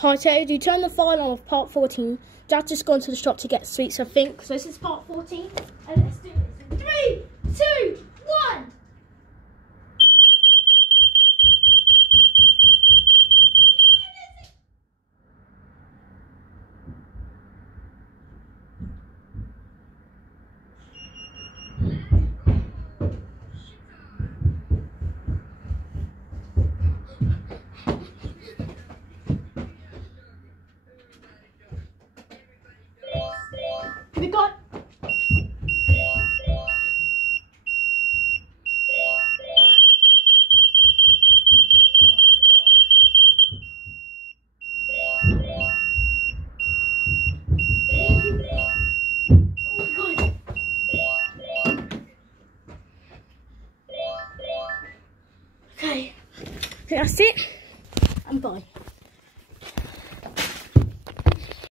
Hi, so you turn the file on of part 14. Dad's just gone to the shop to get sweets, I think. So this is part 14. And let's do this in 3, 2, 1. We got okay, that's it.